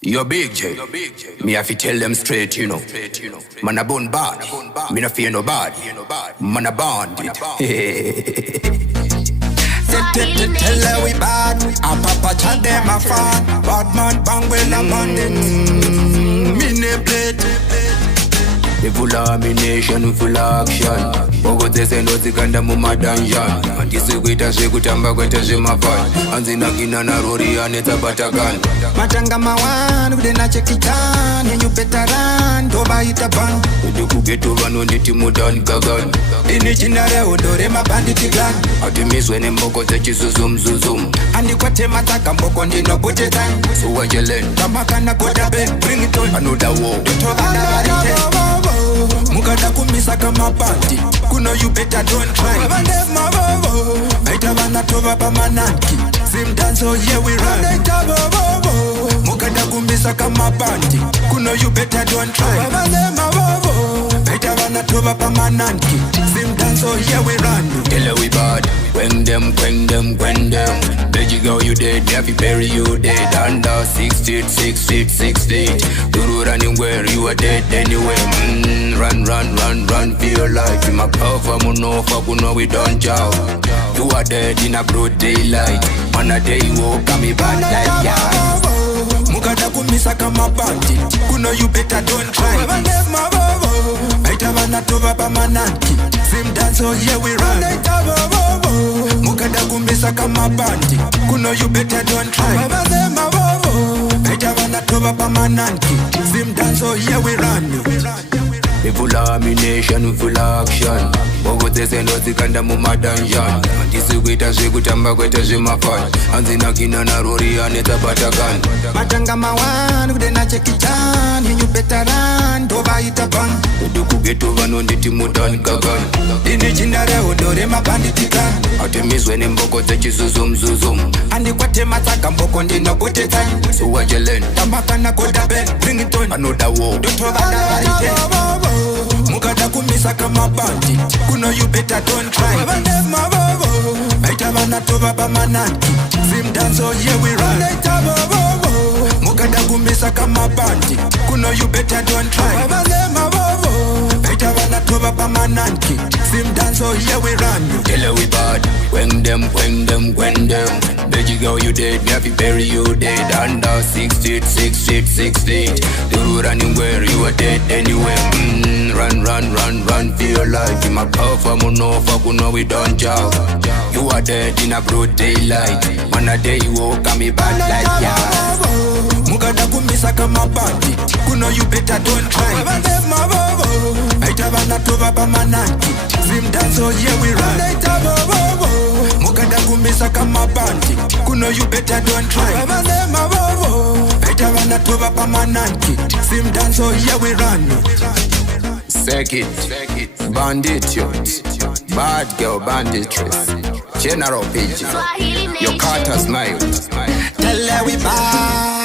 You're big J. Me have to tell them straight, you know. Man a bun bad. Me no fear no bad. Man a bandit. Tell her we bad. A papa chat them a fan. Bad man bang well a bandit. Me ne plate. Me full of ammunition, full of action. Bogo tese no zikanda muma dungeon. Antisi kuita shikutamba kwete shimafan. Anzina kina na rori aneta batagan. Matanga mawan, udena chekitan. Yenyu petaran, toba itapan. Udu kugeto vano niti mudan kagan. Ini chinare odore mabanditi gan. Ati miswene mboko zechi zuzum zuzum. Andi kwa tema taka mboko ndino bute tan. Suwa jelen. Tamaka na koda be, bring it on. Another war. Toba na varite. Mukada kumisa kama panty. Kuno you better don't try. Baita vana tova pa mananki. Sim dance oh yeah we run. Mukada kumisa kama panty. Kuno you better don't try. Baita vana tova pa mananki. Sim dance oh yeah we run. Tell her we bad. When them. Veggie girl you dead, Daffy Perry you dead. Under 6 feet. Duru running where you are dead anyway. Run for your life. In my power, no fuck, no we don't chow. You are dead in a broad daylight. On a day you walk, me bad like yeah. Mukada kumisa kama panty. Kuno you better don't try. Baita vana tova pa mananki. Sim dance oh yeah we run. Mukada kumisa kama panty. Kuno you better don't try. Baita vana tova pa mananki. Sim dance oh yeah we run. Me full of ammunition, full of action. Bogo tese no zikanda muma dungeon. Antisi kuita shikutamba kwete shimafan. Anzina kina na rori aneta batagan. Matanga mawan, udena chekitan. Yenyu petaran, toba itapan. Udu kugeto vano nditi mudan kagan. Ini chinare odore mabanditi gan. Ati miswene mboko zechi zuzum. Andi kwa tema taka mboko ndino bute tan. Suwa jelen. Tamaka na koda be, bring it on. Another war. Toba na varite. Mukada kumisa kama panty. Kuno you better don't try. Baita vana tova pa mananki. Sim dance oh yeah we run. Mukada kumisa kama panty. Kuno you better don't try. Baita vana tova pa mananki. Sim dance oh yeah we run. Tell her we bad. When them. Veggie girl you dead, Daffy Perry you dead. Under 6 feet. Duru running where you are dead anyway. Run for your life. In my power, no fuck, no we don't chow. You are dead in a broad daylight. Man a day you walk, me bad like yeah. Mukada kumisa kama panty. Kuno you better don't try. Baita vana tova pa mananki. Sim dance oh yeah we run. Mukada kumisa kama panty. Kuno you better don't try. Baita vana tova pa mananki. Sim dance oh yeah we run. Circuit, bandit youth, bad girl banditress, general page, your Carter smile. Tell her we bad.